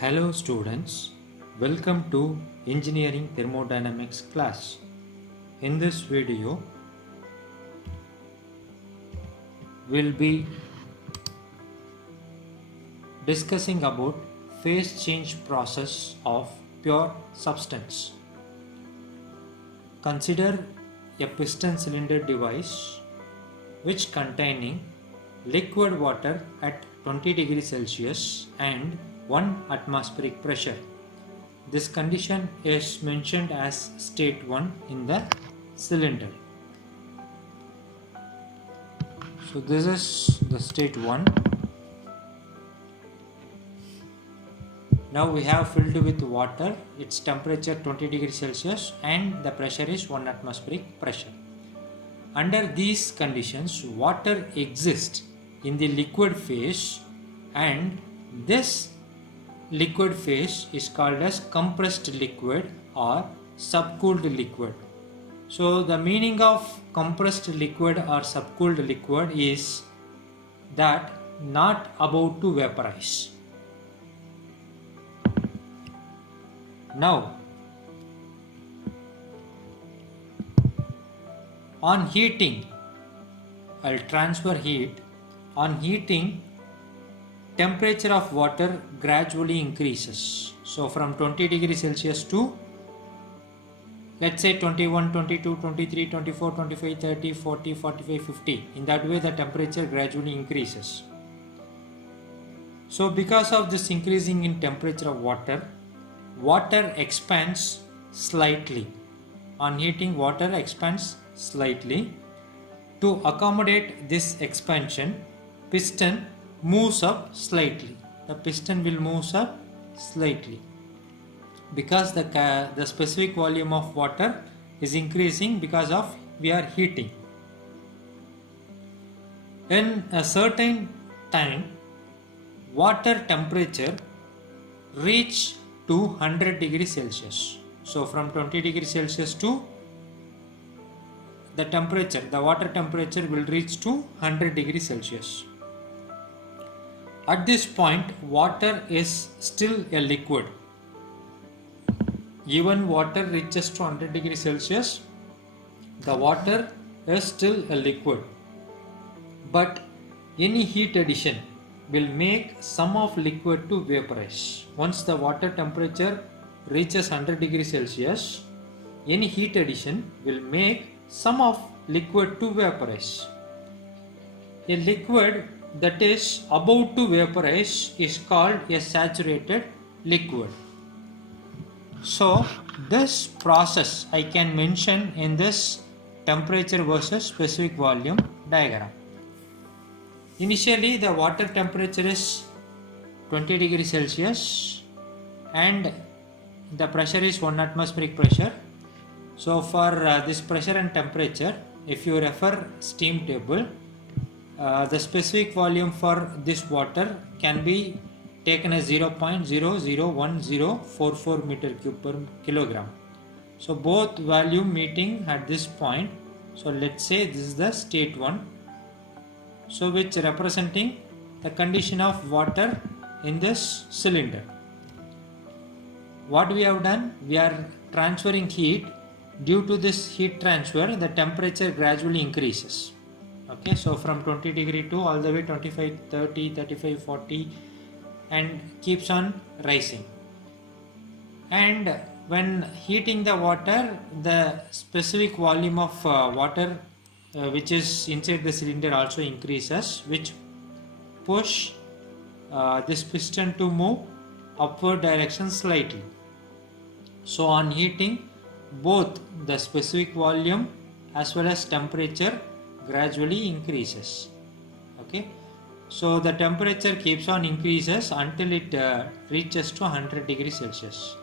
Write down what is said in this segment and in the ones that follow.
Hello students, welcome to Engineering Thermodynamics class. In this video, we'll be discussing about phase change process of pure substance. Consider a piston cylinder device which containing liquid water at 20 degrees Celsius and 1 atmospheric pressure. This condition is mentioned as state 1 in the cylinder. So this is the state 1. Now we have filled with water, its temperature 20 degrees Celsius and the pressure is 1 atmospheric pressure. Under these conditions, water exists in the liquid phase and this liquid phase is called as compressed liquid or subcooled liquid. So the meaning of compressed liquid or subcooled liquid is that not about to vaporize. Now on heating, I'll transfer heat. On heating, temperature of water gradually increases. So from 20 degrees Celsius to let's say 21, 22, 23, 24, 25, 30, 40, 45, 50. In that way the temperature gradually increases. So because of this increasing in temperature of water, water expands slightly. On heating, water expands slightly. To accommodate this expansion, piston moves up slightly. The piston will move up slightly because the specific volume of water is increasing because of we are heating. In a certain time, water temperature reach to 100 degrees Celsius. So from 20 degrees Celsius to the water temperature will reach to 100 degrees Celsius. At this point, water is still a liquid. Even water reaches to 100 degrees Celsius, the water is still a liquid. But any heat addition will make some of liquid to vaporize. Once the water temperature reaches 100 degrees Celsius, any heat addition will make some of liquid to vaporize. A liquid that is about to vaporize is called a saturated liquid. So this process I can mention in this temperature versus specific volume diagram. Initially the water temperature is 20 degrees Celsius and the pressure is 1 atmospheric pressure. So for this pressure and temperature, if you refer steam table, the specific volume for this water can be taken as 0.001044 meter cube per kilogram. So both volume meeting at this point. So let's say this is the state 1. So which representing the condition of water in this cylinder. What we have done, we are transferring heat. Due to this heat transfer, the temperature gradually increases. Okay, so from 20 degree to all the way 25, 30, 35, 40 and keeps on rising. And when heating the water, the specific volume of water which is inside the cylinder also increases, which push this piston to move upward direction slightly. So on heating, both the specific volume as well as temperature gradually increases. Okay, so the temperature keeps on increases until it reaches to 100 degrees Celsius.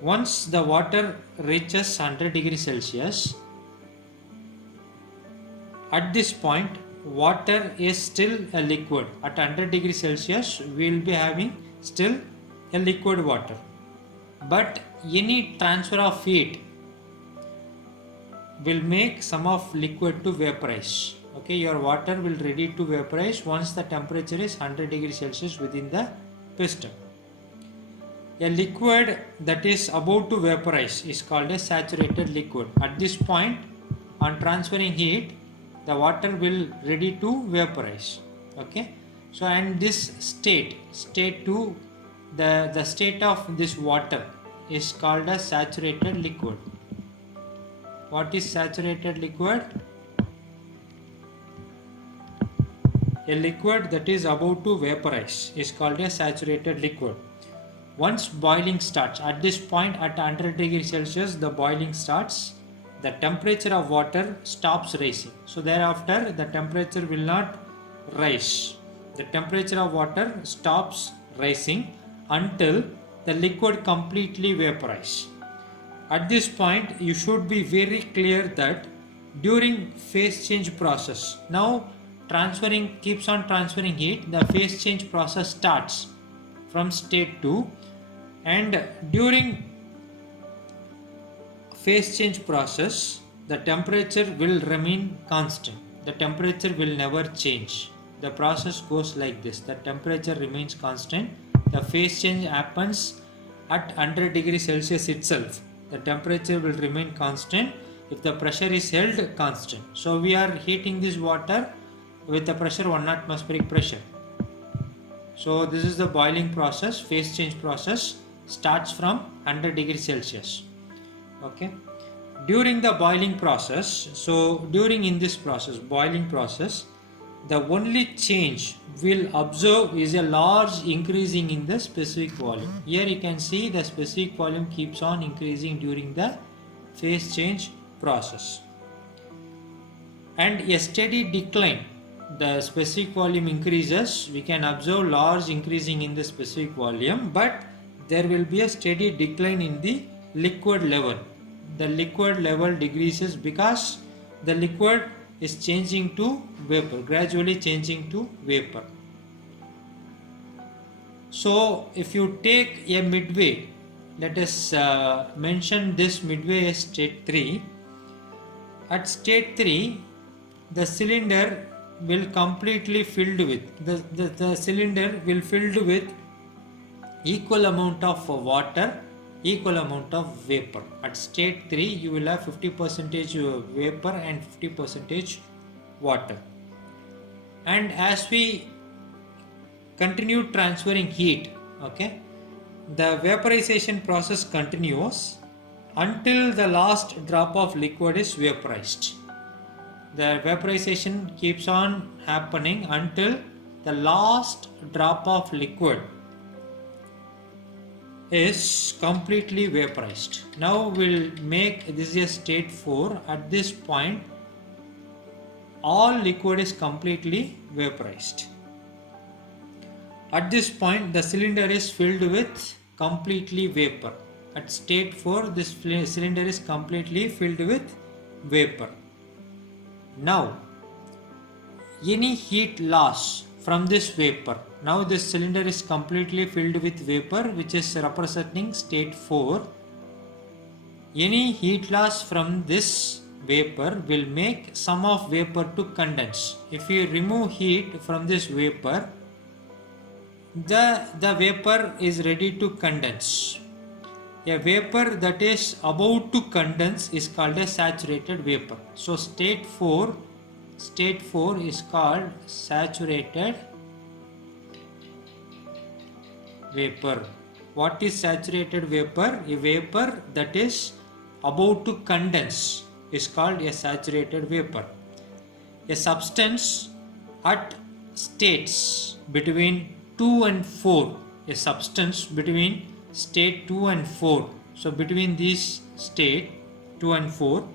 Once the water reaches 100 degrees Celsius, at this point water is still a liquid. At 100 degrees Celsius we will be having still a liquid water, but any transfer of heat will make some of liquid to vaporize. Okay, your water will ready to vaporize once the temperature is 100 degrees Celsius within the piston. A liquid that is about to vaporize is called a saturated liquid. At this point, on transferring heat, the water will ready to vaporize. Okay. So and this state 2, the state of this water is called a saturated liquid. What is saturated liquid? A liquid that is about to vaporize is called a saturated liquid. Once boiling starts, at this point at 100 degrees Celsius, the boiling starts, the temperature of water stops rising. So thereafter the temperature will not rise. The temperature of water stops rising until the liquid completely vaporizes. At this point you should be very clear that during phase change process, now keeps on transferring heat, the phase change process starts from state 2, and during phase change process the temperature will remain constant. The temperature will never change. The process goes like this: the temperature remains constant, the phase change happens at 100 degrees Celsius itself. The temperature will remain constant if the pressure is held constant. So we are heating this water with the pressure 1 atmospheric pressure. So this is the boiling process. Phase change process starts from 100 degrees Celsius. Okay. During the boiling process, boiling process, the only change we'll observe is a large increasing in the specific volume. Here you can see the specific volume keeps on increasing during the phase change process, and a steady decline. The specific volume increases, we can observe large increasing in the specific volume, but there will be a steady decline in the liquid level. The liquid level decreases because the liquid is changing to vapor, gradually changing to vapor. So if you take a midway, let us mention this midway as state 3. At state 3, the cylinder will completely filled with the cylinder will filled with equal amount of water, equal amount of vapor. At state 3 you will have 50% vapor and 50% water, and as we continue transferring heat, okay, the vaporization process continues until the last drop of liquid is vaporized. The vaporization keeps on happening until the last drop of liquid is completely vaporized. Now we'll make this a state 4. At this point all liquid is completely vaporized. At this point the cylinder is filled with completely vapor. At state 4 this cylinder is completely filled with vapor. Now any heat loss from this vapor, now this cylinder is completely filled with vapor, which is representing state 4. Any heat loss from this vapor will make some of vapor to condense. If you remove heat from this vapor, the vapor is ready to condense. A vapor that is about to condense is called a saturated vapor. So state 4 is called saturated vapor. What is saturated vapor? A vapor that is about to condense is called a saturated vapor. A substance at states between 2 and 4, a substance between state 2 and 4, so between these state 2 and 4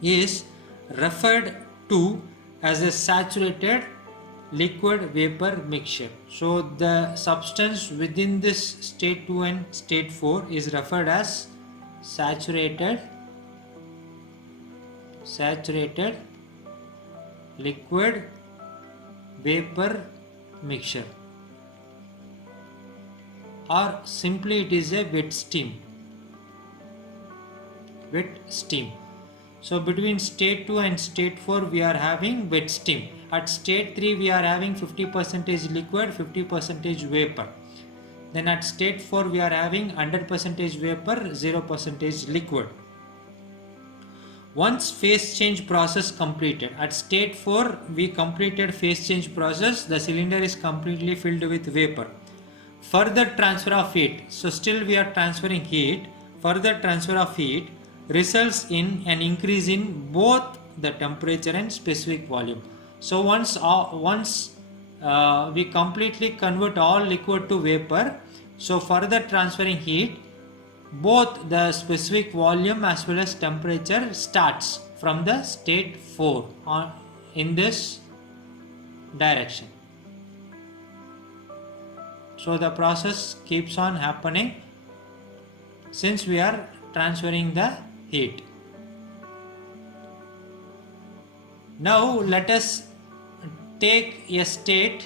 is referred to as a saturated liquid vapor mixture. So the substance within this state 2 and state 4 is referred as saturated liquid vapor mixture, or simply it is a wet steam. So between state 2 and state 4 we are having wet steam. At state 3 we are having 50% liquid, 50% vapor. Then at state 4 we are having 100% vapor, 0% liquid. Once phase change process completed, at state 4 we completed phase change process, the cylinder is completely filled with vapor. Further transfer of heat, so still we are transferring heat, further transfer of heat results in an increase in both the temperature and specific volume. So once we completely convert all liquid to vapor, so further transferring heat, both the specific volume as well as temperature starts from the state 4 in this direction. So the process keeps on happening since we are transferring the heat. Now let us take a state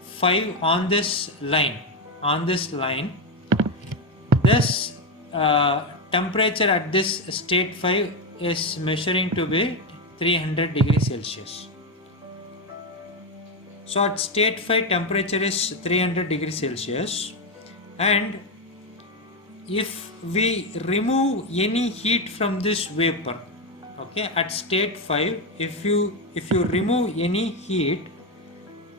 5 on this line. This temperature at this state 5 is measuring to be 300 degrees Celsius. So at state 5 temperature is 300 degrees Celsius, and if we remove any heat from this vapor, okay, at state 5 if you remove any heat,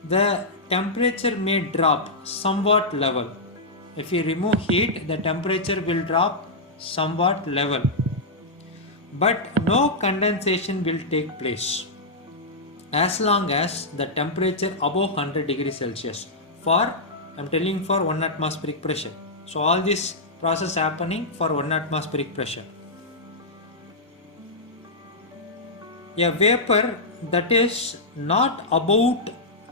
the temperature may drop somewhat level. If you remove heat, the temperature will drop somewhat level, but no condensation will take place as long as the temperature above 100 degrees Celsius for, I'm telling, for 1 atmospheric pressure. So all this process happening for 1 atmospheric pressure. A vapor that is not about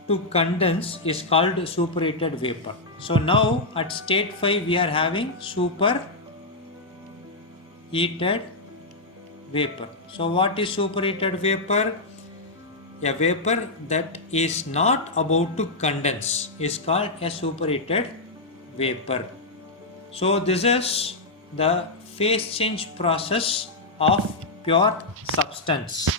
to condense is called superheated vapor. So now at state 5 we are having superheated vapor. So what is superheated vapor? A vapor that is not about to condense is called a superheated vapor. So this is the phase change process of pure substance.